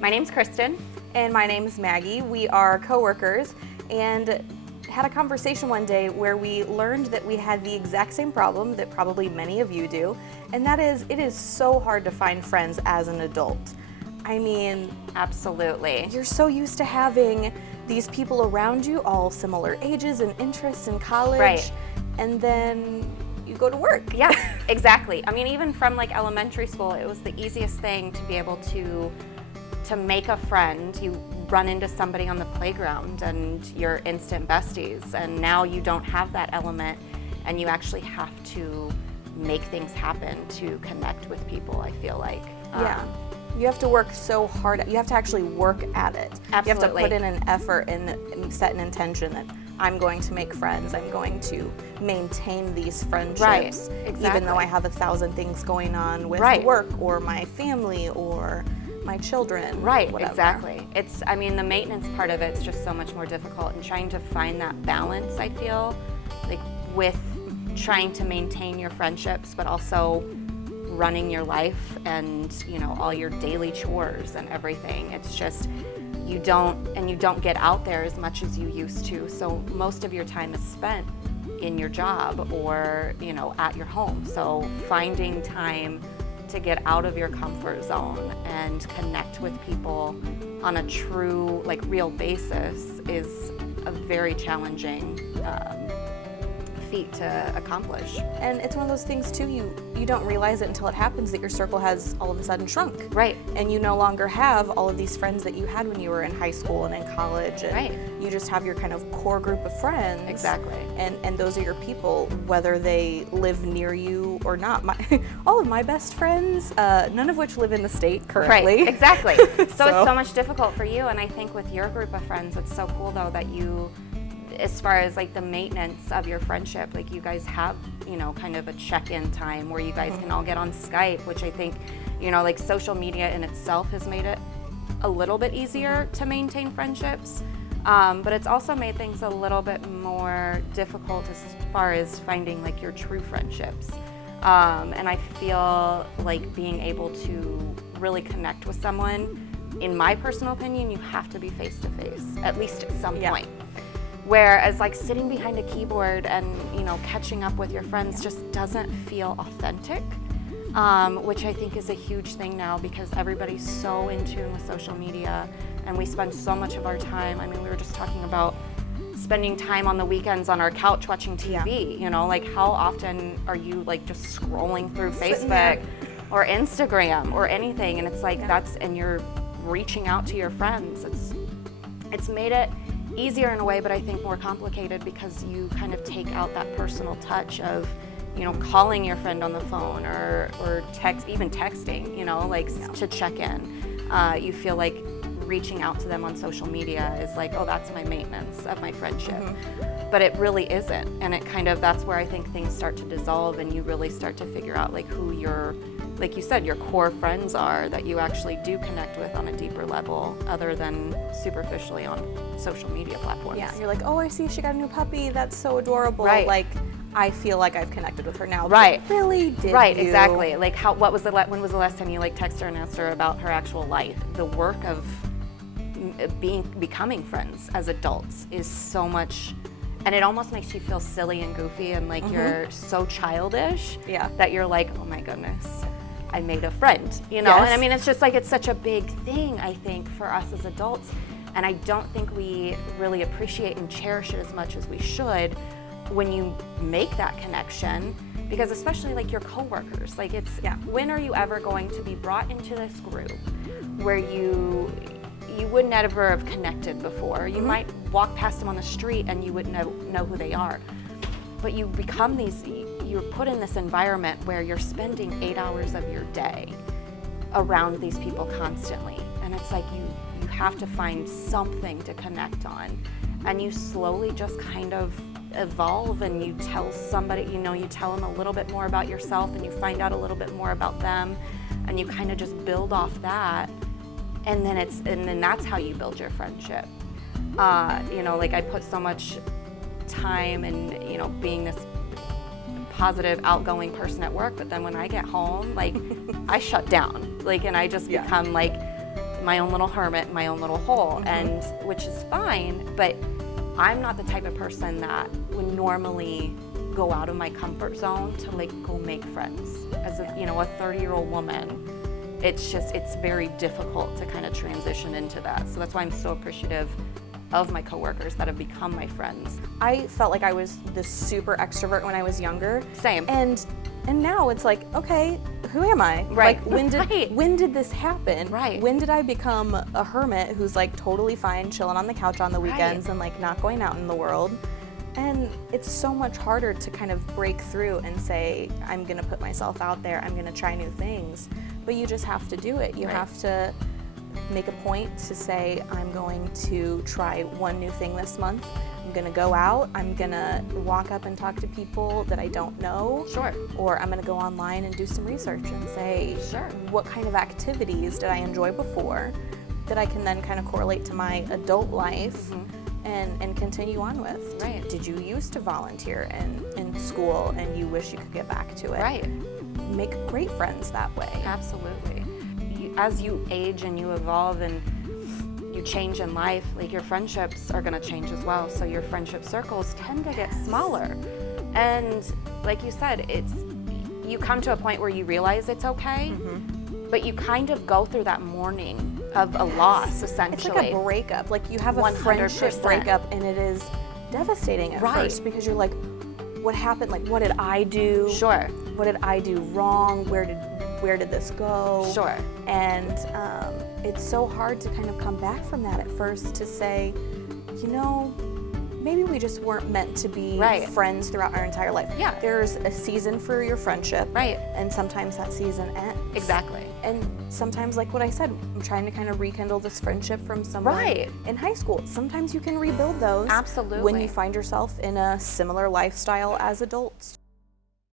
My name's Kristen. And my name is Maggie. We are coworkers and had a conversation one day where we learned that we had the exact same problem that probably many of you do, and that is it is so hard to find friends as an adult. I mean, Absolutely. you're so used to having these people around you, all similar ages and interests in college, Right. and then you go to work. Yeah, exactly. I mean, even from like elementary school, it was the easiest thing to be able to make a friend. You run into somebody on the playground and you're instant besties, and now you don't have that element, and you actually have to make things happen to connect with people, I feel like. Yeah. You have to work so hard. You have to actually work at it. You have to Absolutely. put in an effort and set an intention that I'm going to make friends. I'm going to maintain these friendships. Right, Even exactly. though I have 1,000 things going on with Right. work or my family or my children. Right, whatever. exactly. I mean, the maintenance part of it's just so much more difficult, and trying to find that balance, I feel, like with trying to maintain your friendships, but also running your life and, all your daily chores and everything. It's just, you don't get out there as much as you used to. So most of your time is spent in your job or, at your home. So finding time to get out of your comfort zone and connect with people on a true, real basis is a very challenging feat to accomplish. And it's one of those things too, you don't realize it until it happens that your circle has all of a sudden shrunk. Right. And you no longer have all of these friends that you had when you were in high school and in college. And Right. you just have your kind of core group of friends. Exactly. And those are your people, whether they live near you or not. All of my best friends, none of which live in the state currently. Right, exactly. So it's So- so much difficult for you, and I think with your group of friends, it's so cool though that you, as far as the maintenance of your friendship, you guys have, kind of a check-in time where you guys can all get on Skype, which I think, social media in itself has made it a little bit easier to maintain friendships. But it's also made things a little bit more difficult as far as finding your true friendships. And I feel like being able to really connect with someone, in my personal opinion, you have to be face to face, at least at some Yeah. point. Whereas sitting behind a keyboard and catching up with your friends just doesn't feel authentic, which I think is a huge thing now because everybody's so in tune with social media, and we spend so much of our time. I mean, we were just talking about spending time on the weekends on our couch watching TV. How often are you just scrolling through Sitting there. Facebook or Instagram or anything? And it's and you're reaching out to your friends. It's made it easier in a way, but I think more complicated because you kind of take out that personal touch of, calling your friend on the phone or texting, to check in. You feel like reaching out to them on social media is oh, that's my maintenance of my friendship. But it really isn't. And that's where I think things start to dissolve, and you really start to figure out who your, like you said, your core friends are that you actually do connect with on a deeper level other than superficially on social media platforms. Yeah, you're like, oh, I see she got a new puppy. That's so adorable. Right. I feel like I've connected with her now. Right. But really, did Right, you? exactly. When was the last time you texted her and asked her about her actual life? The work of becoming friends as adults is so much, and it almost makes you feel silly and goofy and you're so childish. Yeah. That you're oh my goodness, I made a friend, Yes. And I mean, it's just it's such a big thing, I think, for us as adults, and I don't think we really appreciate and cherish it as much as we should when you make that connection, because especially your coworkers, when are you ever going to be brought into this group where you wouldn't ever have connected before? You might walk past them on the street and you wouldn't know who they are, but you become you're put in this environment where you're spending 8 hours of your day around these people constantly, and it's you have to find something to connect on, and you slowly just kind of evolve, and you tell somebody, you tell them a little bit more about yourself, and you find out a little bit more about them, and you kind of just build off that, and then that's how you build your friendship. I put so much time in, being this positive, outgoing person at work, but then when I get home, I shut down, and I just become my own little hermit, my own little hole, and which is fine, but I'm not the type of person that would normally go out of my comfort zone to like go make friends. As a, you know, a 30-year-old woman, it's very difficult to kind of transition into that. So that's why I'm so appreciative of my coworkers that have become my friends. I felt like I was this super extrovert when I was younger. Same. And now it's like, okay, who am I? Right. Like when did this happen? Right. When did I become a hermit who's like totally fine chilling on the couch on the weekends and like not going out in the world? And it's so much harder to kind of break through and say, I'm gonna put myself out there, I'm gonna try new things. But you just have to do it. You have to make a point to say, I'm going to try one new thing this month. I'm gonna go out, I'm gonna walk up and talk to people that I don't know. Sure. Or I'm gonna go online and do some research and say, what kind of activities did I enjoy before that I can then kind of correlate to my adult life and continue on with. Right. Did you used to volunteer in school and you wish you could get back to it? Right. Make great friends that way. Absolutely. As you age and you evolve and you change in life, like your friendships are gonna change as well. So your friendship circles tend to get smaller. And like you said, you come to a point where you realize it's okay, but you kind of go through that mourning of a loss, essentially. It's like a breakup. Like you have a 100%. friendship breakup and it is devastating at Right. first because you're like, what happened? Like, what did I do? Sure. What did I do wrong? Where did this go? Sure. And it's so hard to kind of come back from that at first to say, you know, maybe we just weren't meant to be friends throughout our entire life. Yeah. There's a season for your friendship. Right. And sometimes that season ends. Exactly. And sometimes, like what I said, I'm trying to kind of rekindle this friendship from someone in high school. Sometimes you can rebuild those Absolutely. when you find yourself in a similar lifestyle as adults.